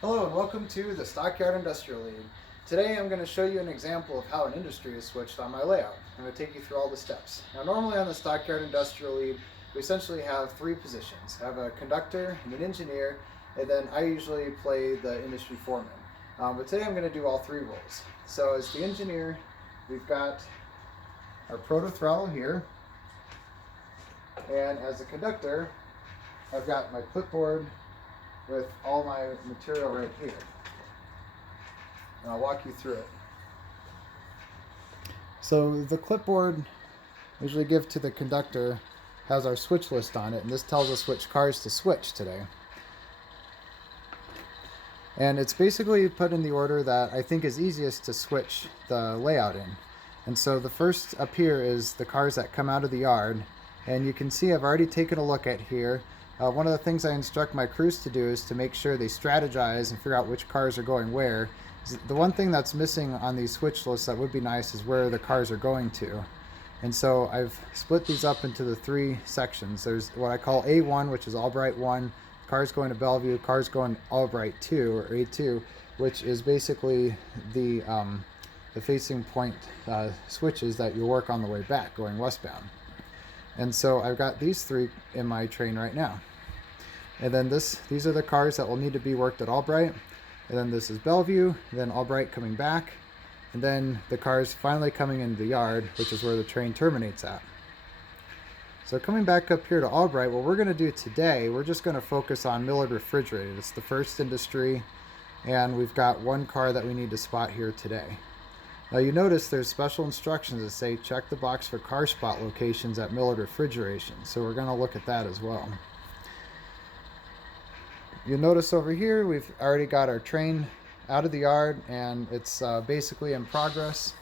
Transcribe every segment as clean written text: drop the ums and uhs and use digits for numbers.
Hello and welcome to the Stockyard Industrial League. Today I'm going to show you an example of how an industry is switched on my layout. I'm going to take you through all the steps. Now normally on the Stockyard Industrial League we essentially have three positions. I have a conductor and an engineer, and then I usually play the industry foreman. But today I'm going to do all three roles. So as the engineer, we've got our proto throttle here, and as a conductor I've got my clipboard with all my material right here. And I'll walk you through it. So the clipboard I usually give to the conductor has our switch list on it, and this tells us which cars to switch today. And it's basically put in the order that I think is easiest to switch the layout in. And so the first up here is the cars that come out of the yard, and you can see I've already taken a look at here. One of the things I instruct my crews to do is to make sure they strategize and figure out which cars are going where. The one thing that's missing on these switch lists that would be nice is where the cars are going to. And so I've split these up into the three sections. There's what I call A1, which is Albright 1, cars going to Bellevue, cars going Albright 2, or A2, which is basically the facing point switches that you work on the way back going westbound. And so I've got these three in my train right now. And then these are the cars that will need to be worked at Albright. And then this is Bellevue, then Albright coming back, and then the cars finally coming into the yard, which is where the train terminates at. So coming back up here to Albright, what we're going to do today, we're just going to focus on Millard Refrigerated. It's the first industry, and we've got one car that we need to spot here today. Now you notice there's special instructions that say check the box for car spot locations at Millard Refrigeration. So we're going to look at that as well. You'll notice over here we've already got our train out of the yard, and it's basically in progress.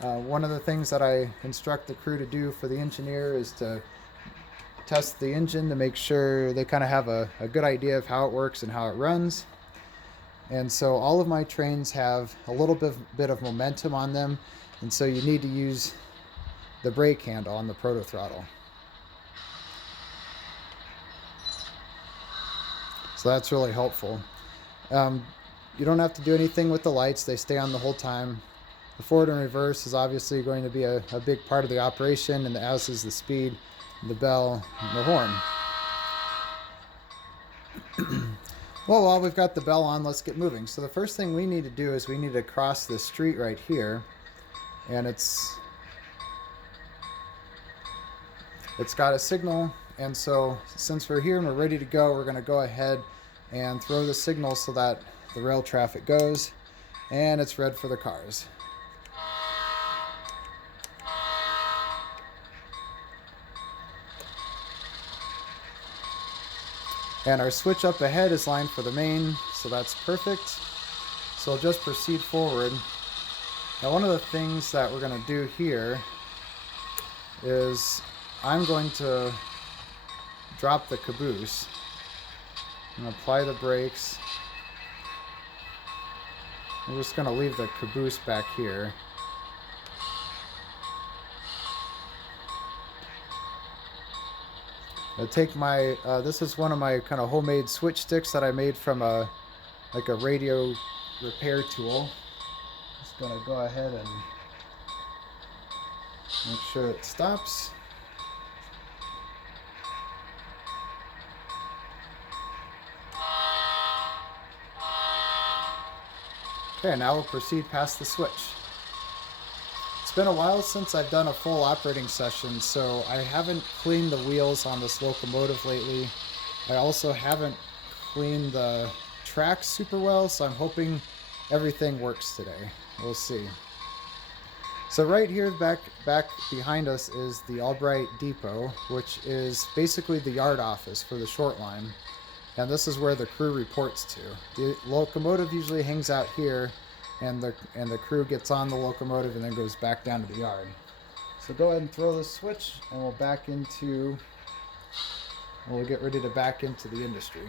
One of the things that I instruct the crew to do for the engineer is to test the engine to make sure they kind of have a good idea of how it works and how it runs. And so all of my trains have a little bit of momentum on them, and so you need to use the brake handle on the proto throttle. So that's really helpful. You don't have to do anything with the lights, they stay on the whole time. The forward and reverse is obviously going to be a big part of the operation, and as is the speed, the bell, and the horn. Well, while we've got the bell on, let's get moving. So the first thing we need to do is we need to cross this street right here, and it's got a signal, and so since we're here and we're ready to go, we're going to go ahead and throw the signal so that the rail traffic goes, and it's red for the cars. And our switch up ahead is lined for the main, so that's perfect. So I'll just proceed forward. Now one of the things that we're going to do here is I'm going to drop the caboose and apply the brakes. I'm just going to leave the caboose back here. I take my, this is one of my kind of homemade switch sticks that I made from a radio repair tool. Just going to go ahead and make sure it stops. Okay, now we'll proceed past the switch. It's been a while since I've done a full operating session, so I haven't cleaned the wheels on this locomotive lately. I also haven't cleaned the tracks super well, so I'm hoping everything works today. We'll see. So right here back behind us is the Albright Depot, which is basically the yard office for the short line. And this is where the crew reports to. The locomotive usually hangs out here, and the crew gets on the locomotive and then goes back down to the yard. So go ahead and throw the switch, and we'll get ready to back into the industry.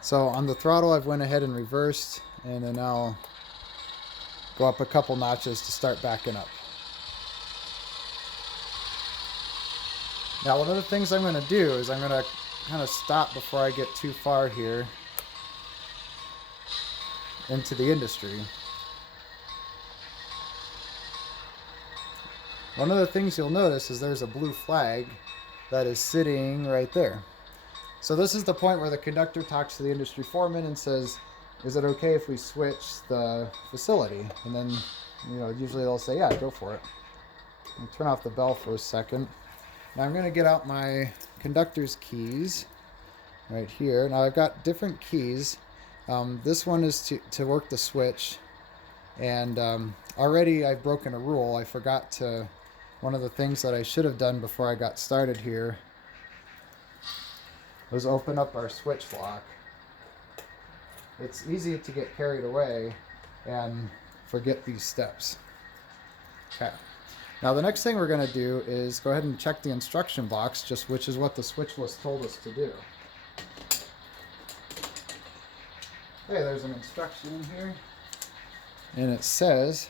So on the throttle, I've went ahead and reversed, and then I'll go up a couple notches to start backing up. Now one of the things I'm going to do is I'm going to kind of stop before I get too far here into the industry. One of the things you'll notice is there's a blue flag that is sitting right there. So this is the point where the conductor talks to the industry foreman and says, is it okay if we switch the facility? And then, usually they'll say, yeah, go for it. I'll turn off the bell for a second. Now I'm going to get out my conductor's keys right here. Now I've got different keys. This one is to work the switch. And already I've broken a rule. I forgot to, one of the things that I should have done before I got started here was open up our switch lock. It's easy to get carried away and forget these steps. Okay. Now the next thing we're going to do is go ahead and check the instruction box, just which is what the switch list told us to do. Hey, there's an instruction in here. And it says,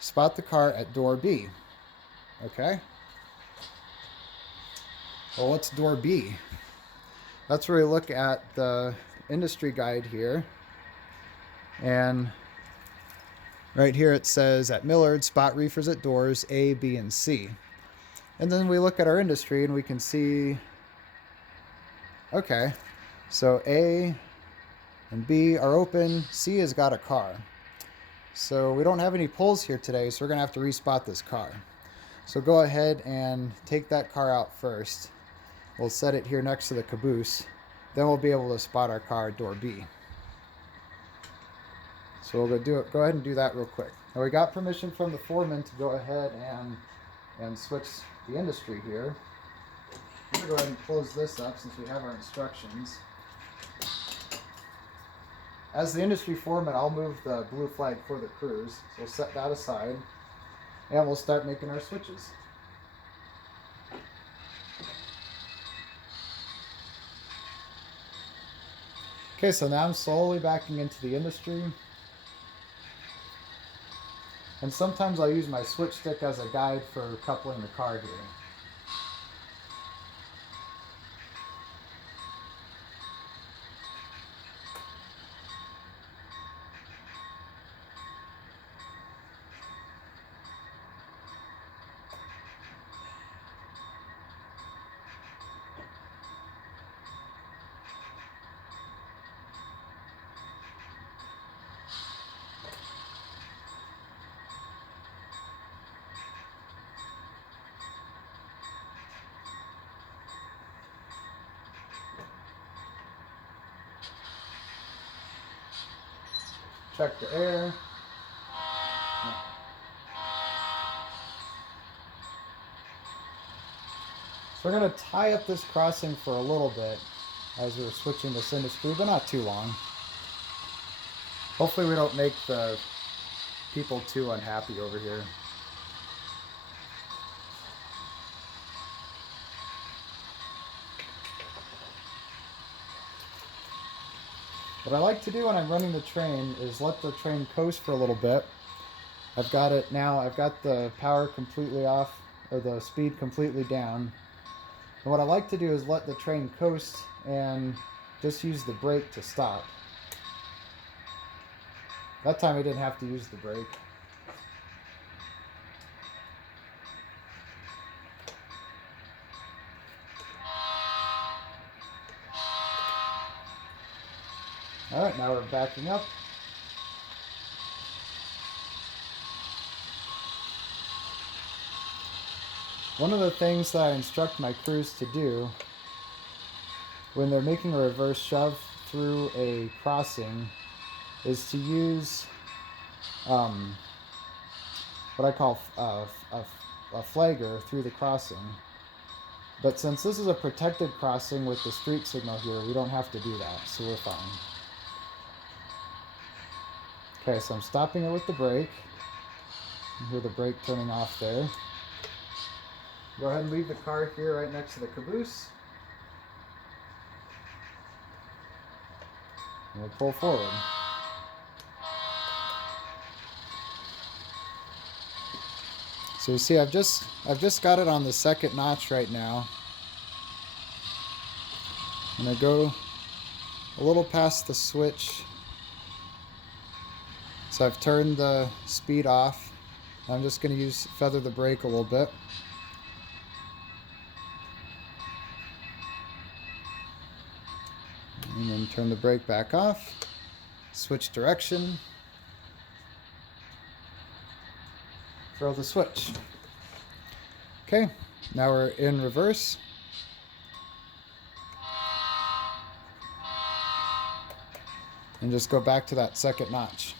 spot the car at door B. Okay. Well, what's door B? That's where we look at the industry guide here. And right here it says, at Millard, spot reefers at doors A, B, and C. And then we look at our industry and we can see, okay, so A and B are open, C has got a car. So we don't have any pulls here today, so we're going to have to respot this car. So go ahead and take that car out first. We'll set it here next to the caboose. Then we'll be able to spot our car at door B. So we'll go ahead and do that real quick. Now we got permission from the foreman to go ahead and switch the industry here. I'm going to go ahead and close this up since we have our instructions. As the industry foreman, I'll move the blue flag for the crews. So we'll set that aside and we'll start making our switches. Okay, so now I'm slowly backing into the industry. And sometimes I'll use my switch stick as a guide for coupling the car here. Check the air. So we're going to tie up this crossing for a little bit as we're switching this industry, but not too long. Hopefully we don't make the people too unhappy over here. What I like to do when I'm running the train is let the train coast for a little bit. I've got it now, I've got the power completely off, or the speed completely down. And what I like to do is let the train coast and just use the brake to stop. That time I didn't have to use the brake. Alright, now we're backing up. One of the things that I instruct my crews to do when they're making a reverse shove through a crossing is to use what I call a flagger through the crossing. But since this is a protected crossing with the street signal here, we don't have to do that, so we're fine. Okay, so I'm stopping it with the brake. You hear the brake turning off there. Go ahead and leave the car here right next to the caboose. And we'll pull forward. So you see I've just got it on the second notch right now. I'm going to go a little past the switch. So I've turned the speed off. I'm just going to feather the brake a little bit. And then turn the brake back off. Switch direction. Throw the switch. Okay, now we're in reverse. And just go back to that second notch.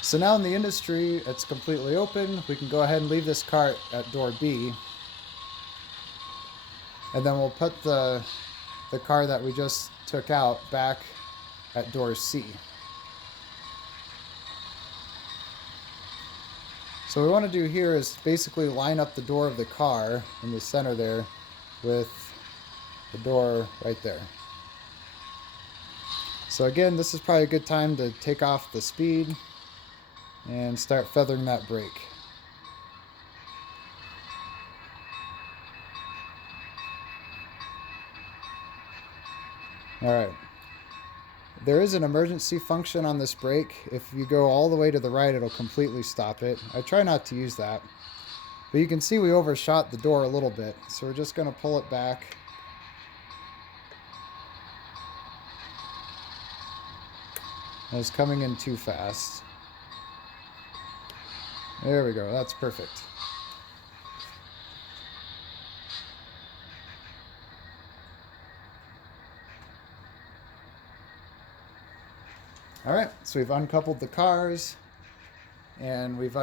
So now in the industry, it's completely open. We can go ahead and leave this cart at door B. And then we'll put the car that we just took out back at door C. So what we want to do here is basically line up the door of the car in the center there with the door right there. So again, this is probably a good time to take off the speed and start feathering that brake. All right. There is an emergency function on this brake. If you go all the way to the right, it'll completely stop it. I try not to use that. But you can see we overshot the door a little bit, so we're just going to pull it back. It was coming in too fast. There we go, that's perfect. All right, so we've uncoupled the cars, and we've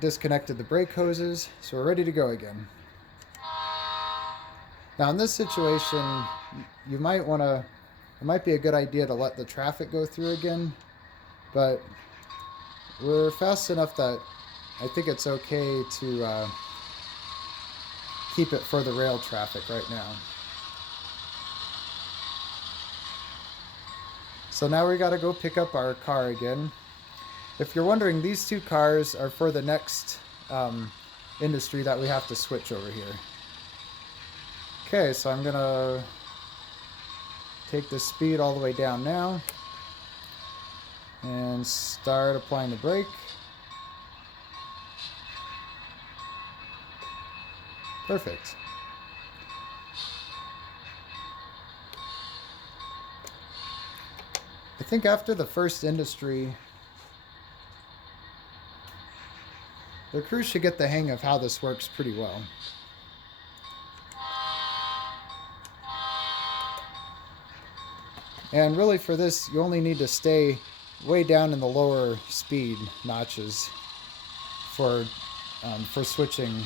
disconnected the brake hoses, so we're ready to go again. Now in this situation, it might be a good idea to let the traffic go through again, but we're fast enough that I think it's okay to keep it for the rail traffic right now. So now we got to go pick up our car again. If you're wondering, these two cars are for the next industry that we have to switch over here. Okay, so I'm gonna take the speed all the way down now and start applying the brake. Perfect. I think after the first industry, the crew should get the hang of how this works pretty well. And really for this, you only need to stay way down in the lower speed notches for switching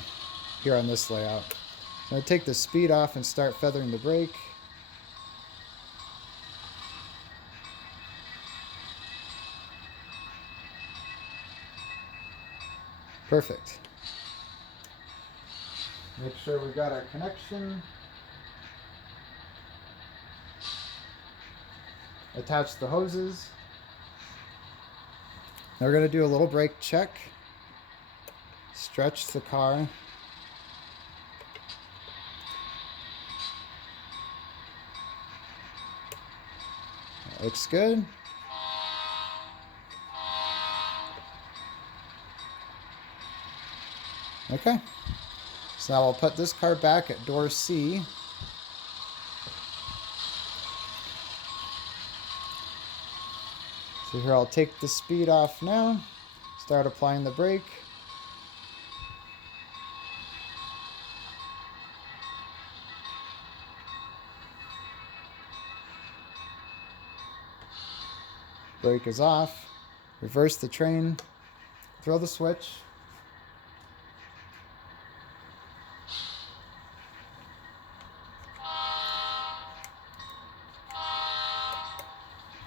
here on this layout. So I'm going to take the speed off and start feathering the brake. Perfect. Make sure we've got our connection. Attach the hoses. Now we're going to do a little brake check. Stretch the car. That looks good. Okay, so now I'll put this car back at door C. So here I'll take the speed off now, start applying the brake. Brake is off, reverse the train, throw the switch.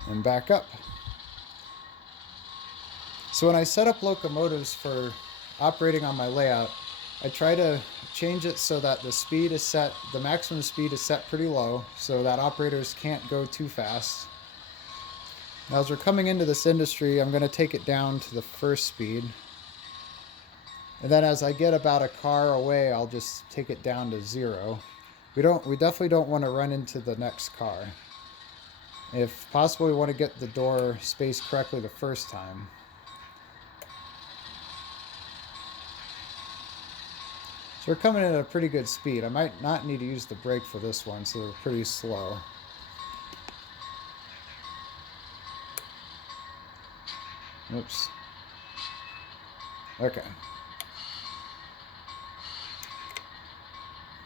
And back up. So when I set up locomotives for operating on my layout, I try to change it so that the speed is set, the maximum speed is set pretty low so that operators can't go too fast. Now as we're coming into this industry, I'm going to take it down to the first speed. And then as I get about a car away, I'll just take it down to 0. We definitely don't want to run into the next car. If possible, we want to get the door spaced correctly the first time. So we're coming in at a pretty good speed. I might not need to use the brake for this one, so we're pretty slow. Oops. Okay.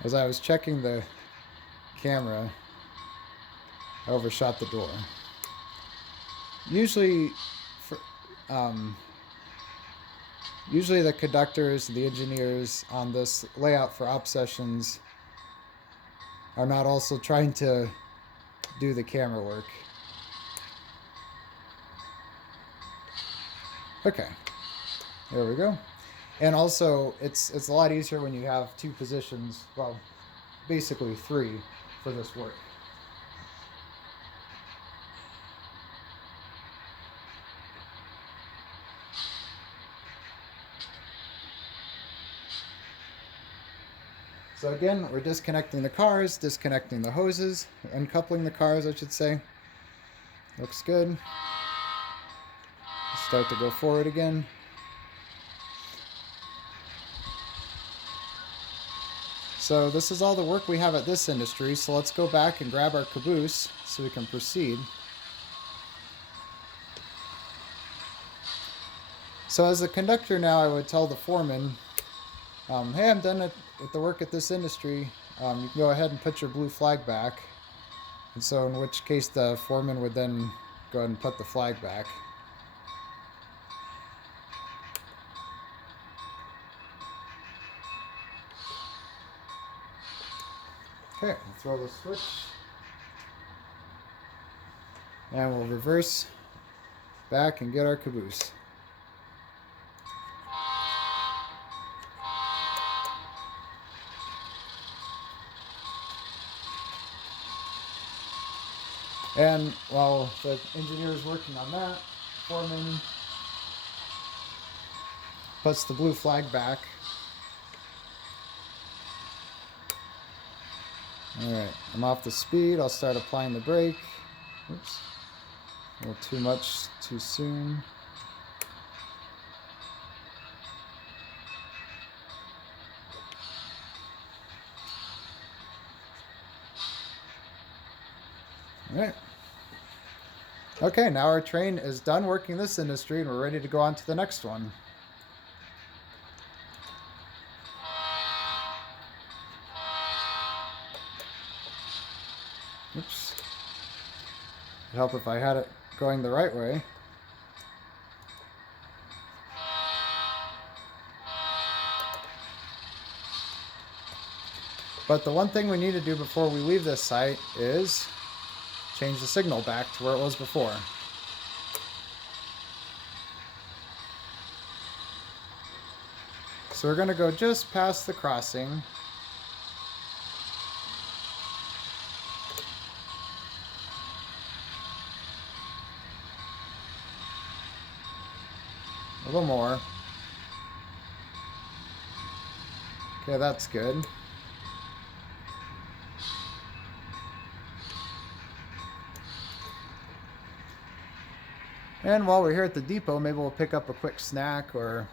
As I was checking the camera, I overshot the door. Usually the conductors, the engineers on this layout for op sessions are not also trying to do the camera work. Okay, there we go. And also, it's a lot easier when you have 2 positions, well, basically 3 for this work. So again, we're disconnecting the cars, disconnecting the hoses, uncoupling the cars, I should say. Looks good. Start to go forward again. So this is all the work we have at this industry, so let's go back and grab our caboose so we can proceed. So as a conductor now, I would tell the foreman, hey, I'm done with the work at this industry. You can go ahead and put your blue flag back. And so in which case the foreman would then go ahead and put the flag back. Okay, we'll throw the switch. And we'll reverse back and get our caboose. And while the engineer is working on that, foreman puts the blue flag back. Alright, I'm off the speed. I'll start applying the brake. Oops. A little too much too soon. Alright. Okay, now our train is done working this industry and we're ready to go on to the next one. Oops. It'd help if I had it going the right way. But the one thing we need to do before we leave this site is change the signal back to where it was before. So we're going to go just past the crossing. A little more. Okay, that's good. And while we're here at the depot, maybe we'll pick up a quick snack, or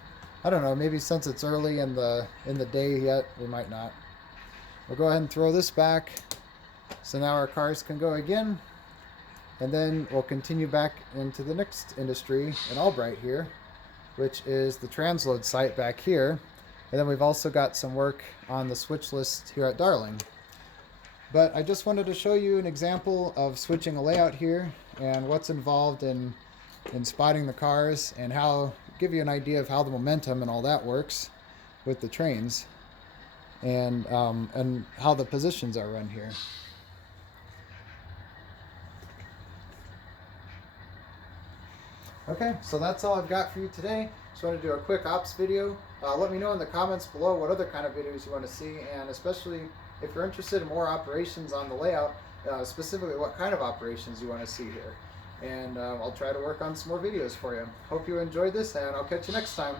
I don't know, maybe since it's early in the day yet, we might not. We'll go ahead and throw this back. So now our cars can go again. And then we'll continue back into the next industry in Albright here, which is the transload site back here. And then we've also got some work on the switch list here at Darling. But I just wanted to show you an example of switching a layout here and what's involved in spotting the cars, and give you an idea of how the momentum and all that works with the trains, and how the positions are run here. Okay, so that's all I've got for you today. Just want to do a quick ops video. Let me know in the comments below what other kind of videos you want to see, and especially if you're interested in more operations on the layout, specifically what kind of operations you want to see here. And I'll try to work on some more videos for you. Hope you enjoyed this, and I'll catch you next time.